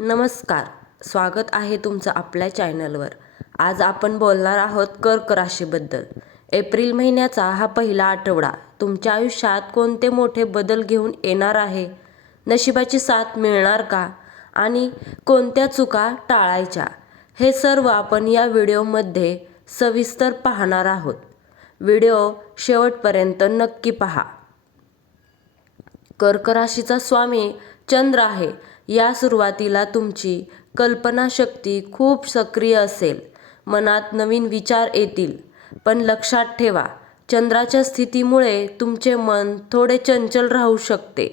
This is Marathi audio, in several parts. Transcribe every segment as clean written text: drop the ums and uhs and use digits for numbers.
नमस्कार, स्वागत आहे तुमचं आपल्या चॅनलवर। आज आपण बोलणार आहोत कर्क राशीबद्दल। एप्रिल महिन्याचा हा पहिला आठवडा तुमच्या आयुष्यात कोणते मोठे बदल घेऊन येणार आहे? नशिबाची साथ मिळणार का? आणि कोणत्या चुका टाळायच्या? हे सर्व आपण या व्हिडिओमध्ये सविस्तर पाहणार आहोत। व्हिडिओ शेवटपर्यंत नक्की पहा। कर्क राशीचा स्वामी चंद्र आहे। या सुरुवातीला तुमची कल्पनाशक्ती खूप सक्रिय असेल, मनात नवीन विचार येतील। पण लक्षात ठेवा, चंद्राच्या स्थितीमुळे तुमचे मन थोडे चंचल राहू शकते।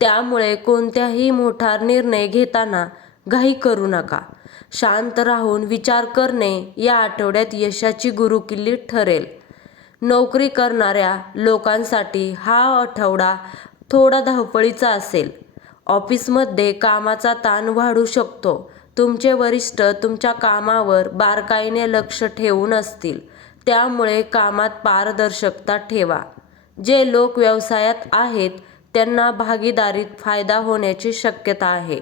त्यामुळे कोणत्याही मोठा निर्णय घेताना घाई करू नका। शांत राहून विचार करणे या आठवड्यात यशाची गुरुकिल्ली ठरेल। नोकरी करणाऱ्या लोकांसाठी हा आठवडा थोडा धावपळीचा असेल। ऑफिसमध्ये कामाचा ताण वाढू शकतो। तुमचे वरिष्ठ तुमच्या कामावर बारकाईने लक्ष ठेवून असतील, त्यामुळे कामात पारदर्शकता ठेवा। जे लोक व्यवसायात आहेत त्यांना भागीदारीत फायदा होण्याची शक्यता आहे।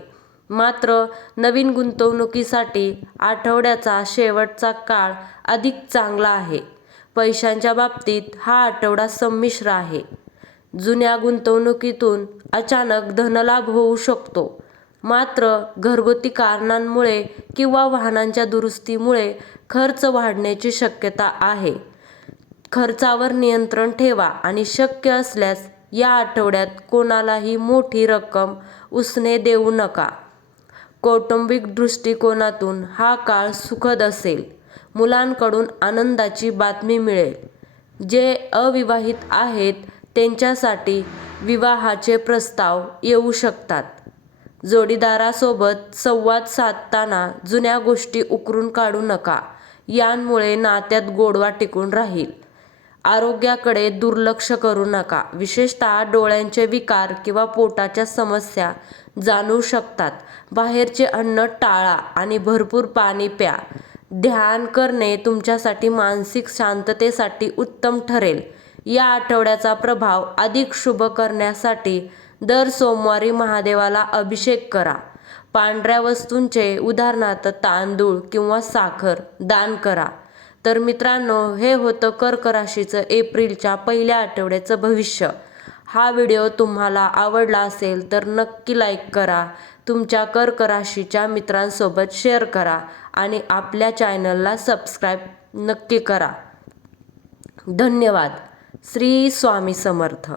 मात्र नवीन गुंतवणुकीसाठी आठवड्याचा शेवटचा काळ अधिक चांगला आहे। पैशांच्या बाबतीत हा आठवडा संमिश्र आहे। जुन्या गुंतवणुकीतून अचानक धनलाभ होऊ शकतो, मात्र घरगुती कारणांमुळे किंवा वाहनांच्या दुरुस्तीमुळे खर्च वाढण्याची शक्यता आहे। खर्चावर नियंत्रण ठेवा आणि शक्य असल्यास या आठवड्यात कोणालाही मोठी रक्कम उसने देऊ नका। कौटुंबिक दृष्टिकोनातून हा काळ सुखद असेल। मुलांकडून आनंदाची बातमी मिळेल। जे अविवाहित आहेत त्यांच्यासाठी विवाहाचे प्रस्ताव येऊ शकतात। जोडीदारासोबत संवाद साधताना जुन्या गोष्टी उकरून काढू नका, यांमुळे नात्यात गोडवा टिकून राहील। आरोग्याकडे दुर्लक्ष करू नका, विशेषतः डोळ्यांचे विकार किंवा पोटाच्या समस्या जाणवू शकतात। बाहेरचे अन्न टाळा आणि भरपूर पाणी प्या। ध्यान करणे तुमच्यासाठी मानसिक शांततेसाठी उत्तम ठरेल। या आठवड्याचा प्रभाव अधिक शुभ करण्यासाठी दर सोमवारी महादेवाला अभिषेक करा। पांढऱ्या वस्तूंचे उदाहरणार्थ तांदूळ किंवा साखर दान करा। तर मित्रांनो, हे होतं कर्क राशीचं एप्रिलच्या पहिल्या आठवड्याचं भविष्य। हा व्हिडिओ तुम्हाला आवडला असेल तर नक्की लाईक करा, तुमच्या कर्क राशीच्या मित्रांसोबत शेअर करा आणि आपल्या चॅनलला सबस्क्राईब नक्की करा। धन्यवाद। श्री स्वामी समर्थ।